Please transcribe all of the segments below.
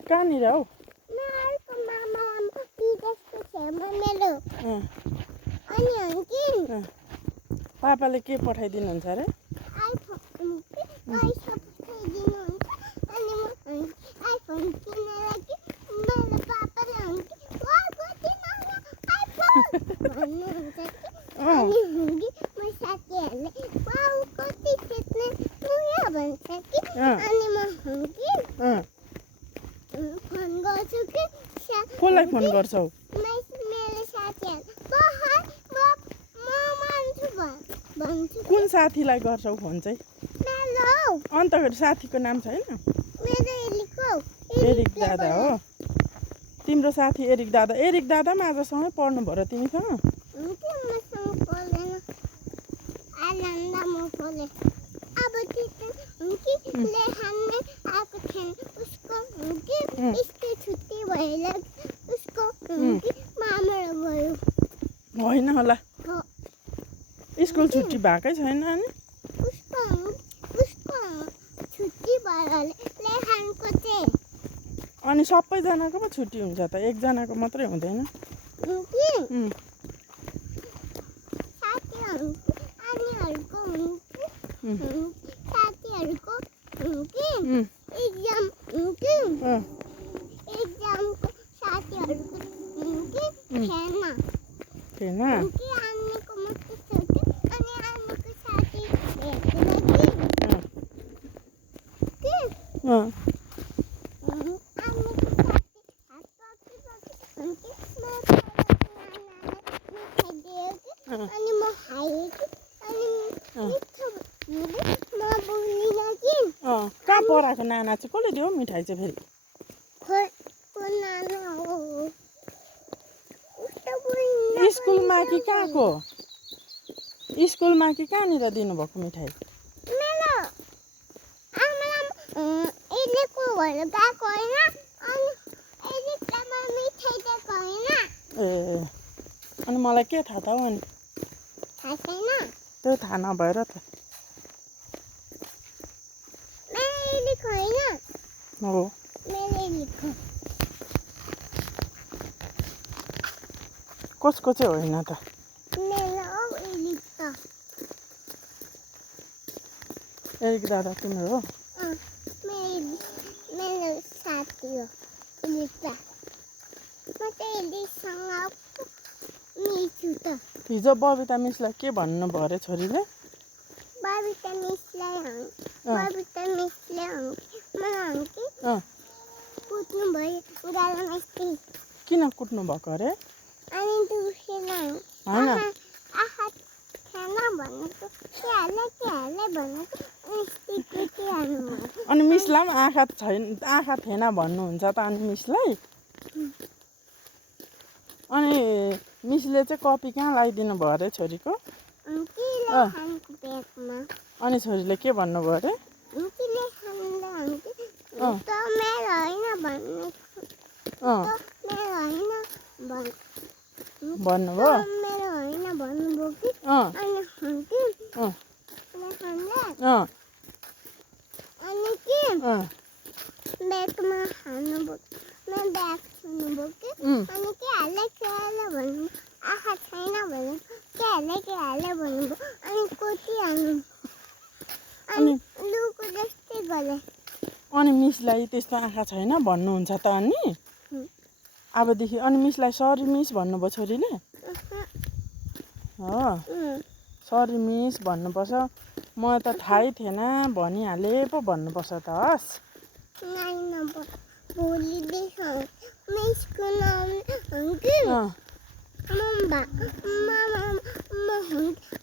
कहाँनिर हौ पापाले के पठाइदिनुहुन्छ अरे कसलाई फोन गर्छौ कुन साथीलाई गर्छौ फोन चाहिँ अन्त साथीको नाम छैन एरिक दादा हो तिम्रो साथी एरिक दादा पनि आजसँगै पढ्नु भयो र तिमीसँग होइन होला स्कुल छुट्टी भएकै छैन अनि अनि सबैजनाको पो छुट्टी हुन्छ त एकजनाको मात्रै हुँदैन कहाँ पराएको नाना चाहिँ कसले दियो मिठाई चाहिँ फेरि स्कुलमा कि कहाँको स्कुलमा कि कहाँनिर दिनुभएको मिठाई ए अनि मलाई के थाहा त हौ अनि त्यो थाहा नभएर त हो कसको चाहिँ होइन त एरिक दादा तिम्रो हो मेरो साथी हो हिजो बबिता मिसलाई के भन्नुभयो अरे छोरीले बबिता मिसले कुट्नु भयो गालामा किन कुट्नु भएको अरे अनि दुखेन होइन आहा खाना भनेको के हाले भनेको अनि मिसलाई पनि आँखा थिएन भन्नुहुन्छ त अनि मिसलाई अनि मिसले चाहिँ कपी कहाँ लगाइदिनु भयो अरे छोरीको अनि छोरीले के भन्नुभयो अरे भन्नुभयो ब्यागमा हाल्नुभयो ब्याग छुनुभयो कि अनि के हाल्यो भन्नु आँखा छैन भने के हाल्यो भन्नुभयो अनि कोटी हाल्नु अनि लुको जस्तै गरे अनि मिसलाई त्यस्तो आँखा छैन भन्नुहुन्छ त अनि अबदेखि अनि मिसलाई सरी मिस भन्नुभयो छोरीले हो सरी मिस भन्नुपर्छ म त थाहै थिएन भनिहाले पो भन्नुपर्छ त हस् भोलिदेखि मिसको नाम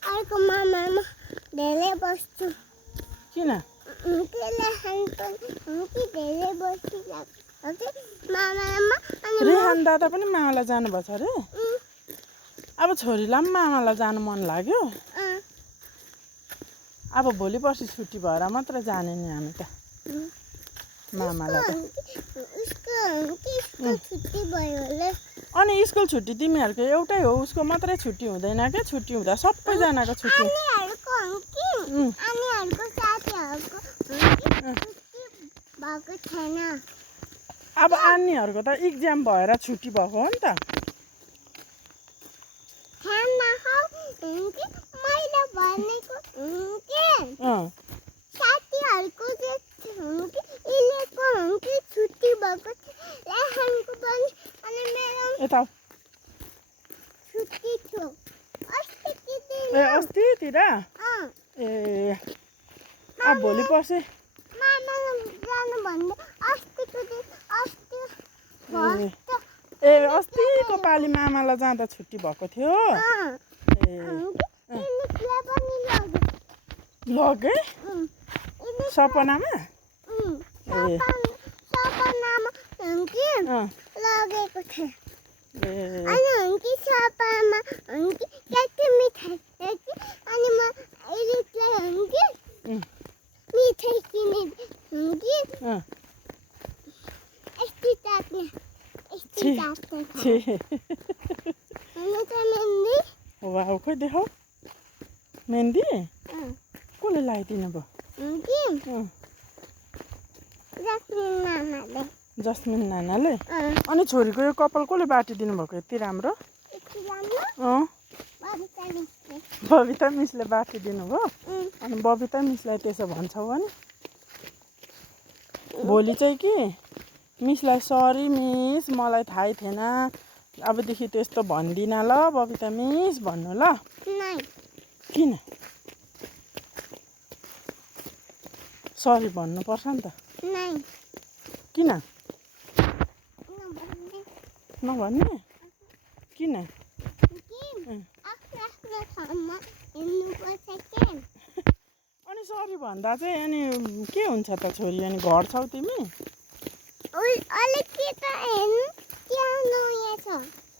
अर्को मामामा धेरै बस्छु किन धेरै बस्छु रेहान दादा पनि मामालाई जानुभएको छ अरे अब छोरीलाई पनि मामालाई जानु मन लाग्यो अब भोलि पर्सि छुट्टी भएर मात्र जाने नि हामी त मामालाई अनि स्कुल छुट्टी तिमीहरूको एउटै हो उसको मात्रै छुट्टी हुँदैन क्या छुट्टी हुँदा सबैजनाको छुट्टी छैन अब आन्नीहरूको त इक्जाम भएर छुट्टी भएको हो नि त खाना खाऊ कि मैले भनेको कि साथीहरूको इलेको कि छुट्टी भएको लेखनको पनि अनि मेरो यता छुट्टी थियो अस्तितिर ए अब भोलि पर्सि मामालाई जानु भन्दै ए अस्तिको पालि मामालाई जाँदा छुट्टी भएको थियो लगे सपनामा सपनामा लगेको थियो ए अनि सपनामा के मिठाई अनि म अहिलेलाई मिठाई किने वाउ खोइ देखाऊ मेहन्दी कसले लगाइदिनु भयो जस्मिन नानाले अनि छोरीको यो कपाल कसले बाटिदिनु भएको यति राम्रो बबिता मिसले बाटिदिनु भयो अनि बबिता मिसलाई त्यसो भन्छौ भने भोलि चाहिँ कि मिसलाई सरी मिस मलाई थाहै थिएन अबदेखि त्यस्तो भन्दिनँ ल बबिता मिस भन्नु ल किन सरी भन्नुपर्छ नि त किन नभन्ने किन अनि सरी भन्दा चाहिँ अनि के हुन्छ त छोरी अनि घर छौ तिमी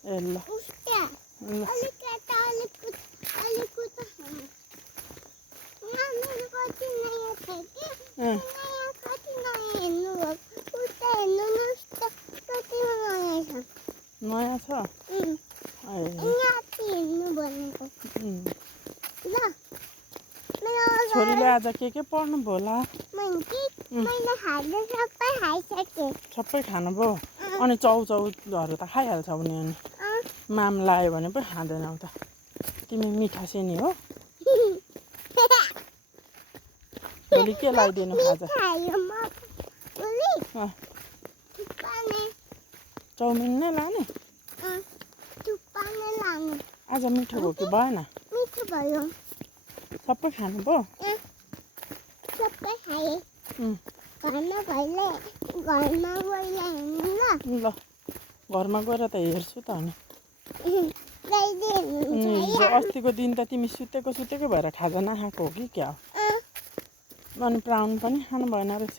ए ल नयाँ छ छोरीले आज के पढ्नु भयो होला सबै खानुभयो अनि चाउचाउहरू त खाइहाल्छौ नि अनि माम लायो भने पो खाँदैनौ त तिमी मिठा सेनी हो भोलि के लगाइदिनु खाजा चाउमिन नै लाने आज मिठो भयो कि भएन सबै खानुभयो ल घरमा गएर त हेर्छु त अनि हिजो अस्तिको दिन त तिमी सुतेको भएर खाजा नखाएको हो कि क्या हो अनि प्राउन पनि खानु भएन रहेछ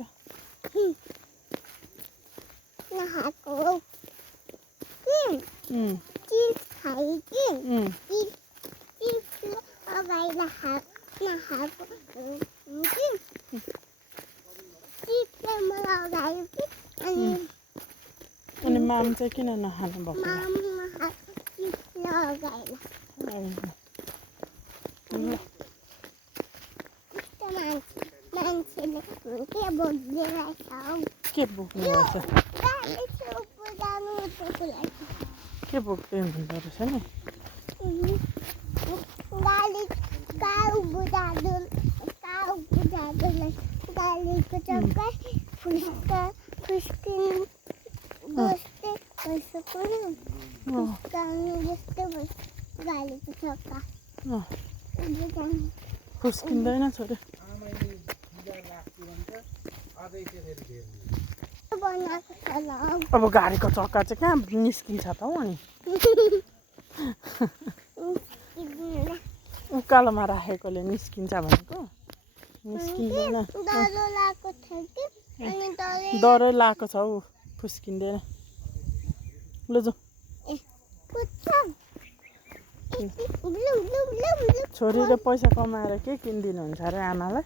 अनि माम चाहिँ किन नखानु भएको के बोक्नु रहेछ के बोक्दै हुँदो रहेछ नि फुस्किँदैन छोरी अब गाडीको चक्का चाहिँ कहाँ निस्किन्छ त हौ अनि उकालोमा राखेकोले निस्किन्छ भनेको निस्किँदैन डरै लगाएको छ हौ फुस्किँदैन ल जाऊ छोरीले पैसा कमाएर के किनिदिनुहुन्छ अरे आमालाई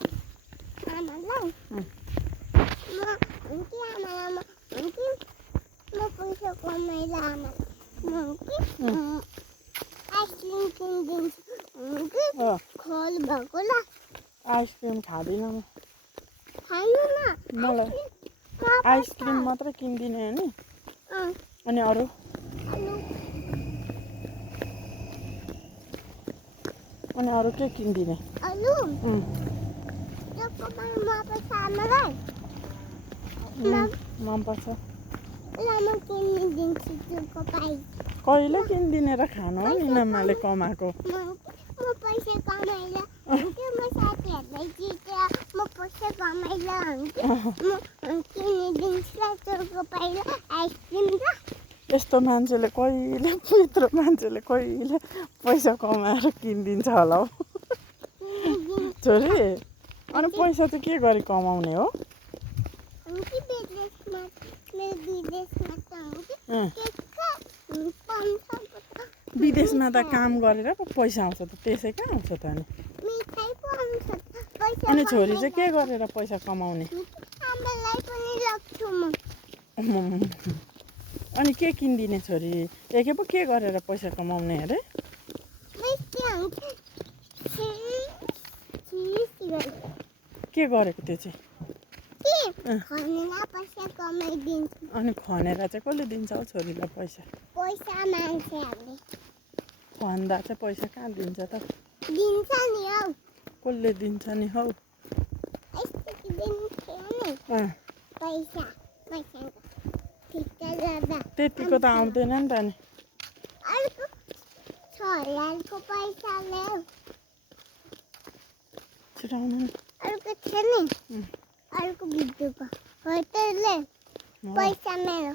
आइसक्रिम खाँदिनँ म मलाई आइसक्रिम मात्रै किनिदिने हो नि अनि अरू के किनिदिने मनपर्छ कहिले किनिदिने र खानु हो निनामाले कमाएको यस्तो मान्छेले कहिले पित्रो मान्छेले कहिले पैसा कमाएर किनिदिन्छ होला हौ छोरी अनि पैसा चाहिँ के गरी कमाउने हो विदेशमा त काम गरेर पो पैसा आउँछ त त्यसै कहाँ आउँछ त अनि छोरी चाहिँ के गरेर पैसा कमाउने अनि के किनिदिने छोरी एकै पो के गरेर पैसा कमाउने अरे के गरेको त्यो चाहिँ अनि खनेर चाहिँ कसले दिन्छ हौ छोरीलाई पैसा खन्दा चाहिँ पैसा कहाँ दिन्छ त कसले दिन्छ नि हौ त्यतिको त आउँदैन नि त नि छिराउनु नि अर्को भिडियोको होटलले पैसा मेरो